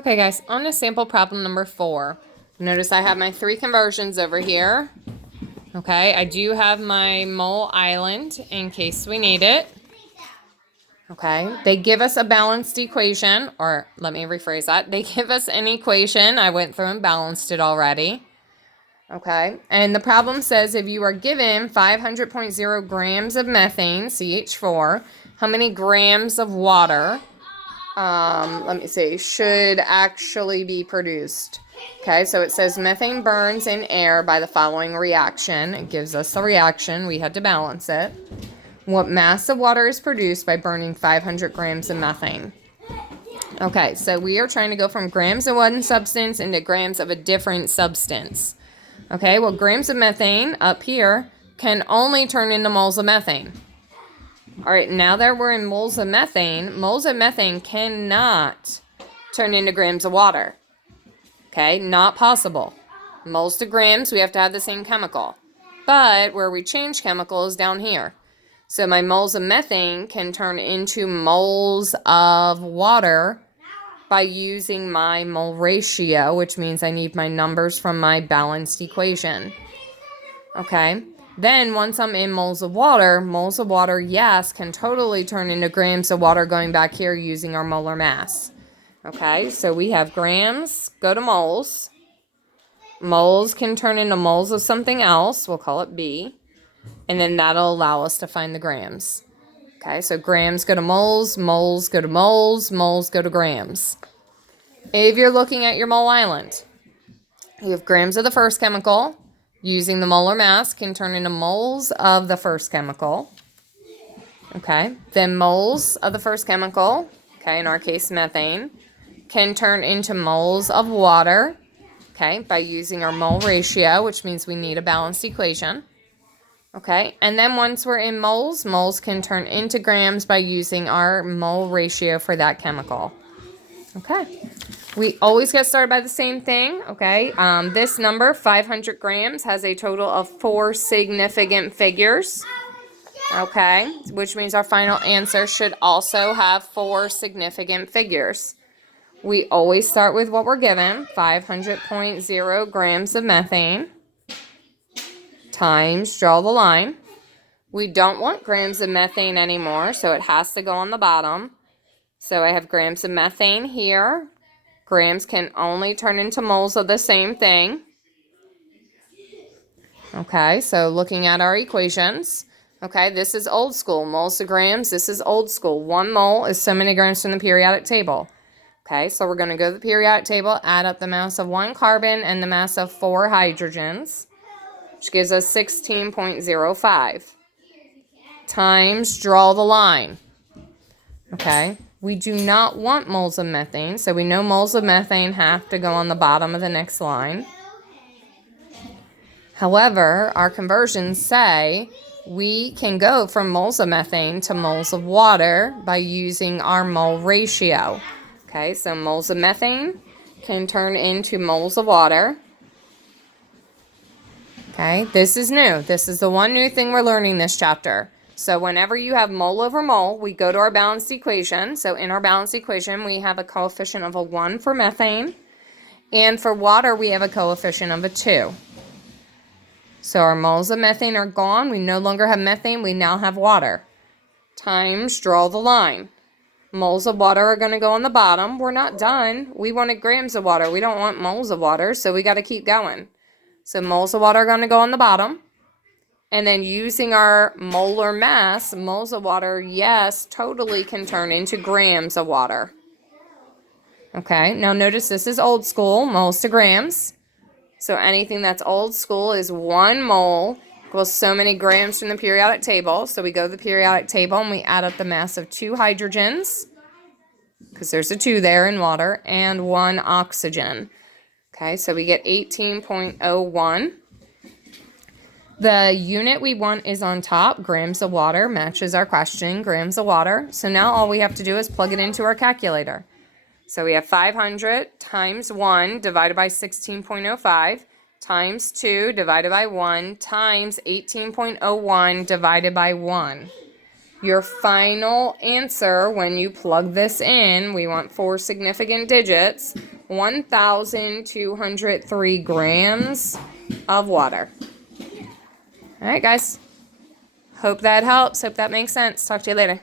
Okay, guys, on to sample problem number 4. Notice I have my 3 conversions over here. Okay, I do have my mole island in case we need it. Okay, they give us a balanced equation, or let me rephrase that. They give us an equation. I went through and balanced it already. Okay, and the problem says if you are given 500.0 grams of methane, CH4, how many grams of water let me see, should actually be produced? Okay, so it says methane burns in air by the following reaction. It gives us the reaction. We had to balance it. What mass of water is produced by burning 500 grams of methane? Okay, so we are trying to go from grams of one substance into grams of a different substance. Okay, well, grams of methane up here can only turn into moles of methane. All right, now that we're in moles of methane cannot turn into grams of water. Okay, not possible. Moles to grams, we have to have the same chemical. But where we change chemical is down here. So my moles of methane can turn into moles of water by using my mole ratio, which means I need my numbers from my balanced equation. Okay. Then once I'm in moles of water, yes, can totally turn into grams of water going back here using our molar mass. Okay, so we have grams, go to moles. Moles can turn into moles of something else. We'll call it B. And then that'll allow us to find the grams. Okay, so grams go to moles, moles go to moles, moles go to grams. If you're looking at your mole island, you have grams of the first chemical. Using the molar mass can turn into moles of the first chemical. Okay, then moles of the first chemical, okay, in our case methane, can turn into moles of water, okay, by using our mole ratio, which means we need a balanced equation. Okay, and then once we're in moles, moles can turn into grams by using our mole ratio for that chemical. Okay. We always get started by the same thing, okay? This number, 500 grams, has a total of 4 significant figures, okay? Which means our final answer should also have 4 significant figures. We always start with what we're given, 500.0 grams of methane, times, draw the line. We don't want grams of methane anymore, so it has to go on the bottom. So I have grams of methane here. Grams can only turn into moles of the same thing. Okay, so looking at our equations. Okay, this is old school. Moles to grams, this is old school. 1 mole is so many grams from the periodic table. Okay, so we're going to go to the periodic table, add up the mass of 1 carbon and the mass of 4 hydrogens, which gives us 16.05. Times, draw the line. Okay. We do not want moles of methane, so we know moles of methane have to go on the bottom of the next line. However, our conversions say we can go from moles of methane to moles of water by using our mole ratio. Okay, so moles of methane can turn into moles of water. Okay, this is new. This is the one new thing we're learning this chapter. So whenever you have mole over mole, we go to our balanced equation. So in our balanced equation, we have a coefficient of a 1 for methane. And for water, we have a coefficient of a 2. So our moles of methane are gone. We no longer have methane. We now have water. Times, draw the line. Moles of water are going to go on the bottom. We're not done. We wanted grams of water. We don't want moles of water, so we got to keep going. So moles of water are going to go on the bottom. And then using our molar mass, moles of water, yes, totally can turn into grams of water. Okay, now notice this is old school, moles to grams. So anything that's old school is 1 mole equals so many grams from the periodic table. So we go to the periodic table and we add up the mass of 2 hydrogens, because there's a 2 there in water, and 1 oxygen. Okay, so we get 18.01. The unit we want is on top, grams of water, matches our question, grams of water. So now all we have to do is plug it into our calculator. So we have 500 times 1 divided by 16.05 times 2 divided by 1 times 18.01 divided by 1. Your final answer when you plug this in, we want 4 significant digits, 1,203 grams of water. All right, guys. Hope that helps. Hope that makes sense. Talk to you later.